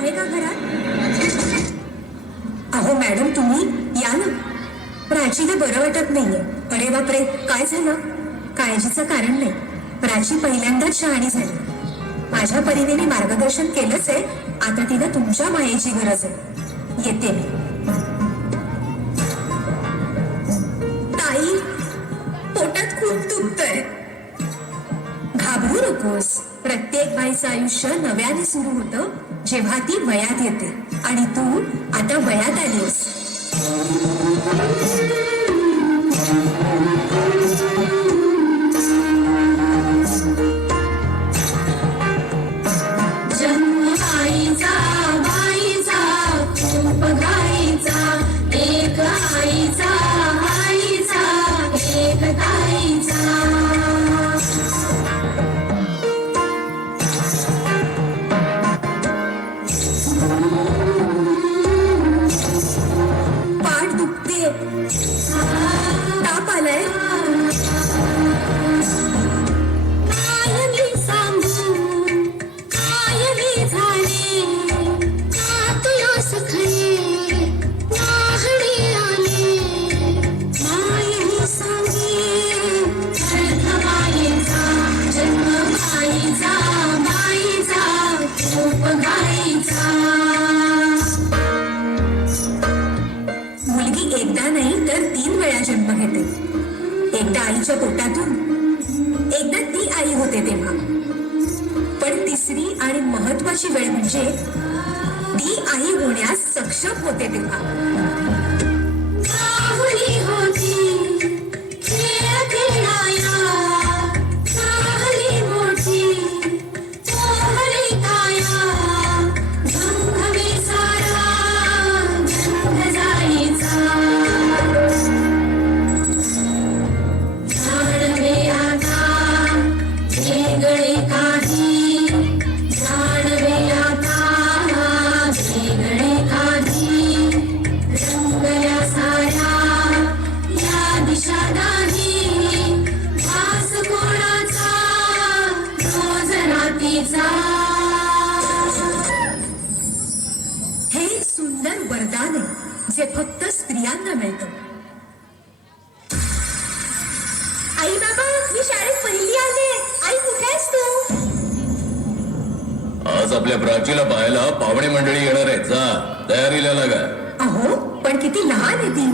आहे का घरात? अहो मॅडम तुम्ही या ना. प्राचीला बरं वाटत नाहीये. अरे बापरे, काय झालं? काळजीचं कारण नाही. प्राची पहिल्यांदाच शहाणी झाली. माझ्या परीने मी मार्गदर्शन केलंच आहे. आता तिला तुमच्या मायेची गरज आहे. येते मी. ताई, पोटात खूप दुखतंय. घाबरू नकोस. प्रत्येक बाईचं आयुष्य नव्याने सुरू होतं जेव्हा ती वयात येते. आणि तू आता वयात आलीस. जन्म आईचा बाईचा खूप घाईचा. एक आईचा आईचा एक ताईचा. पाठ दुखते. ताप आलाय. काय मी सांगू काय मी झाले. तुला सखळे नाहणे आले. मायेने सांगे अर्थ मायेचा. जन्म माईचा बाईचा खूप घाईचा. मुलगी एकदा नाही तर 3 वेळा जन्म घेते. एकदा आईच्या पोटातून, एकदा ती आई होते तेव्हा. पण तिसरी आणि महत्वाची वेळ म्हणजे ती आई होण्यास सक्षम होते तेव्हा. काहुली होती खेळ खेळाया. काहली मोठी चोहली काया. गंधवी सारा गंध जाईचा. जाणवे आता वेगळे काही. जाणवे आता वेगळे काही. रंगल्या साऱ्या या दिशा नाही. वास कोणाचा रोज रातीचा. हे एक सुंदर वरदान आहे जे फक्त स्त्रियांना मिळतं. आई बाबा, मी शाळेत पहिली आले. आई कुठे आहेस तू? आज आपल्या प्राचीला पाहायला पाहुणे मंडळी येणार आहेत. जा तयारीला लागा. अहो पण किती लहान आहे ती.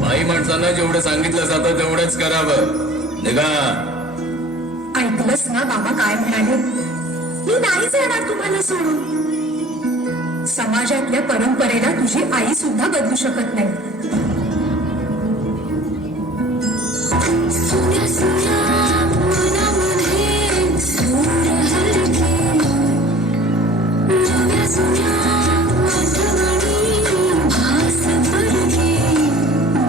बाई माणसांना जेवढं सांगितलं जातं तेवढंच करावं. निघा. ऐकलंस ना बाबा काय म्हणाले. मी नाही जाणार तुम्हाला सोडून. समाजातल्या परंपरेला तुझी आई सुद्धा बदलू शकत नाही. सुन्या सुन्या मनामध्ये सूर हलके. नव्या जुन्या आठवणी भास पडके.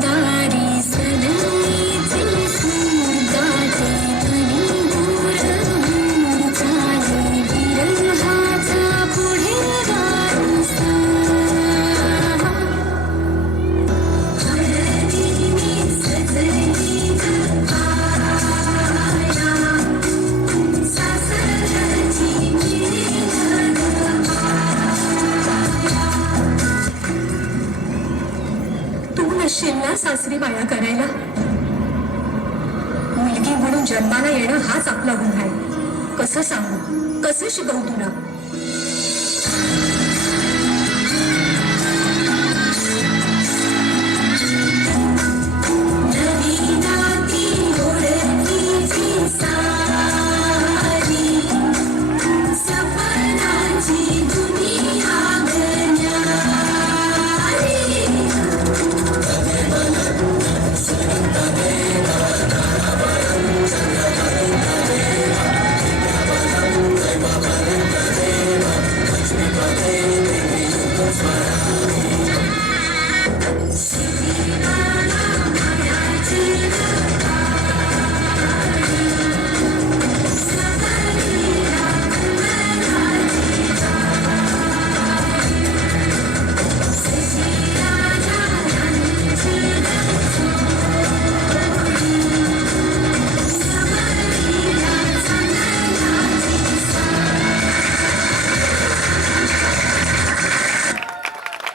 दारी सनईचे सूर गाते मनी दूर दूर. चाले विरहाचा पुढे वारसा. हळदीने सजली आया. सासरची मिळण तू नसशील ना सासरी माया करायला. मुलगी म्हणून जन्माला येणं हाच आपला गुन्हा आहे. कसं सांगू, कसं शिकवू तुला.